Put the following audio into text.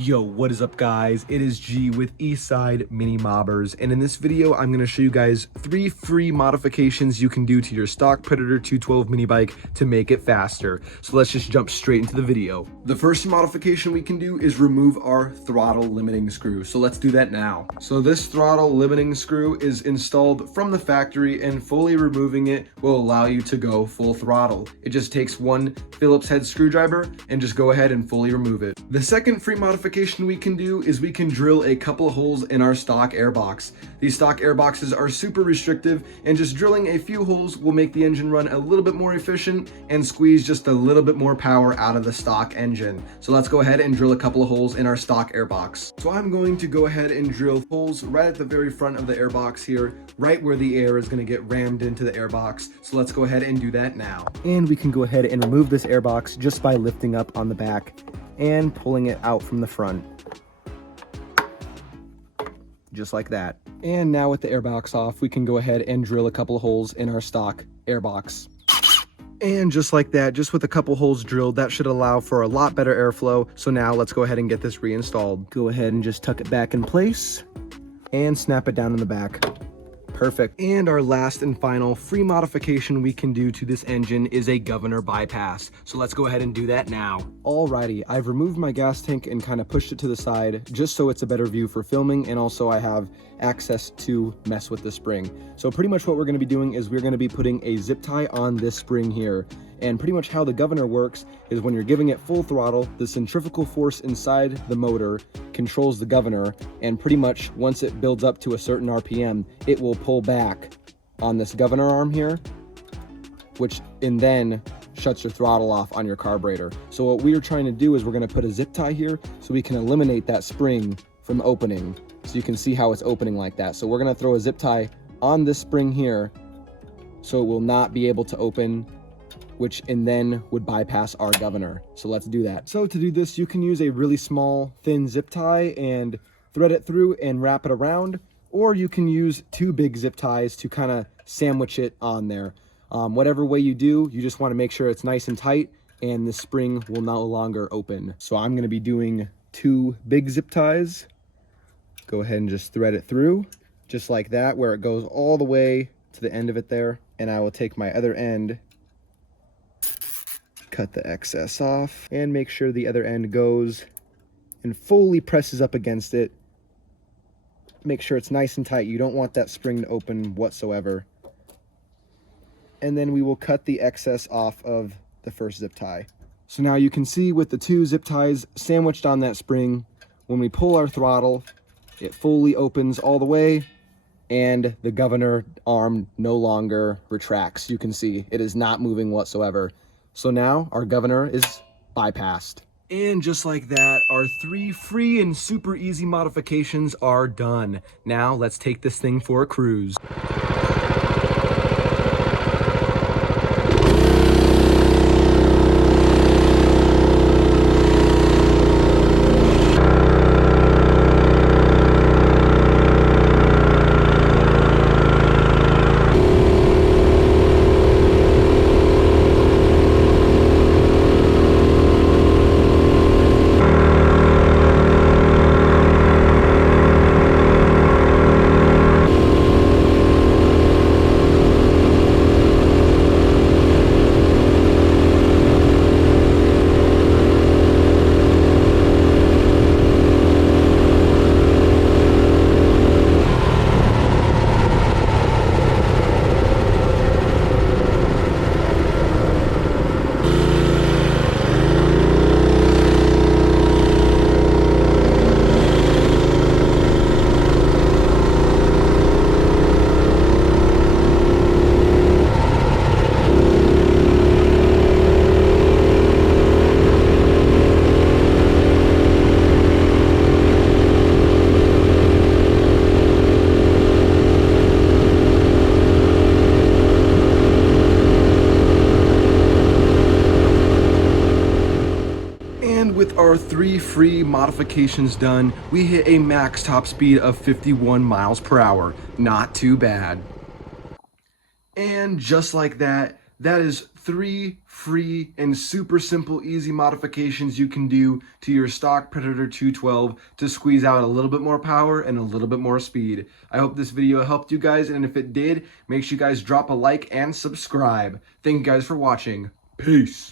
Yo, what is up guys? It is G with EastSideMiniMobberz, and in this video I'm going to show you guys 3 free modifications you can do to your stock Predator 212 mini bike to make it faster. So let's just jump straight into the video. The first modification we can do is remove our throttle limiting screw. So let's do that now. So this throttle limiting screw is installed from the factory, and fully removing it will allow you to go full throttle. It just takes one Phillips head screwdriver and just go ahead and fully remove it. The second free modification we can do is we can drill a couple of holes in our stock airbox. These stock airboxes are super restrictive, and just drilling a few holes will make the engine run a little bit more efficient and squeeze just a little bit more power out of the stock engine. So let's go ahead and drill a couple of holes in our stock airbox. So I'm going to go ahead and drill holes right at the very front of the airbox here, right where the air is going to get rammed into the airbox. So let's go ahead and do that now. And we can go ahead and remove this airbox just by lifting up on the back and pulling it out from the front, just like that. And now with the airbox off, we can go ahead and drill a couple of holes in our stock airbox. And just like that, just with a couple holes drilled, that should allow for a lot better airflow. So now let's go ahead and get this reinstalled. Go ahead and just tuck it back in place and snap it down in the back. Perfect. And our last and final free modification we can do to this engine is a governor bypass. So let's go ahead and do that now. Alrighty, I've removed my gas tank and kind of pushed it to the side just so it's a better view for filming, and also I have access to mess with the spring. So pretty much what we're going to be doing is we're going to be putting a zip tie on this spring here. And pretty much how the governor works is when you're giving it full throttle, the centrifugal force inside the motor controls the governor, and pretty much once it builds up to a certain RPM, it will pull back on this governor arm here, which and then shuts your throttle off on your carburetor. So what we are trying to do is we're going to put a zip tie here so we can eliminate that spring from opening. So you can see how it's opening like that. So we're going to throw a zip tie on this spring here so it will not be able to open, which and then would bypass our governor. So let's do that. So to do this, you can use a really small thin zip tie and thread it through and wrap it around, or you can use 2 big zip ties to kind of sandwich it on there. Whatever way you do, you just want to make sure it's nice and tight and the spring will no longer open. So I'm going to be doing 2 big zip ties. Go ahead and just thread it through just like that, where it goes all the way to the end of it there. And I will take my other end, cut the excess off, and make sure the other end goes and fully presses up against it. Make sure it's nice and tight. You don't want that spring to open whatsoever. And then we will cut the excess off of the first zip tie. So now you can see with the 2 zip ties sandwiched on that spring, when we pull our throttle, it fully opens all the way, and the governor arm no longer retracts. You can see it is not moving whatsoever. So now our governor is bypassed. And just like that, our 3 free and super easy modifications are done. Now let's take this thing for a cruise. With our 3 free modifications done, we hit a max top speed of 51 miles per hour. Not too bad. And just like that, That is 3 free and super simple, easy modifications you can do to your stock Predator 212 to squeeze out a little bit more power and a little bit more speed. I hope this video helped you guys, and if it did, make sure you guys drop a like and subscribe. Thank you guys for watching. Peace.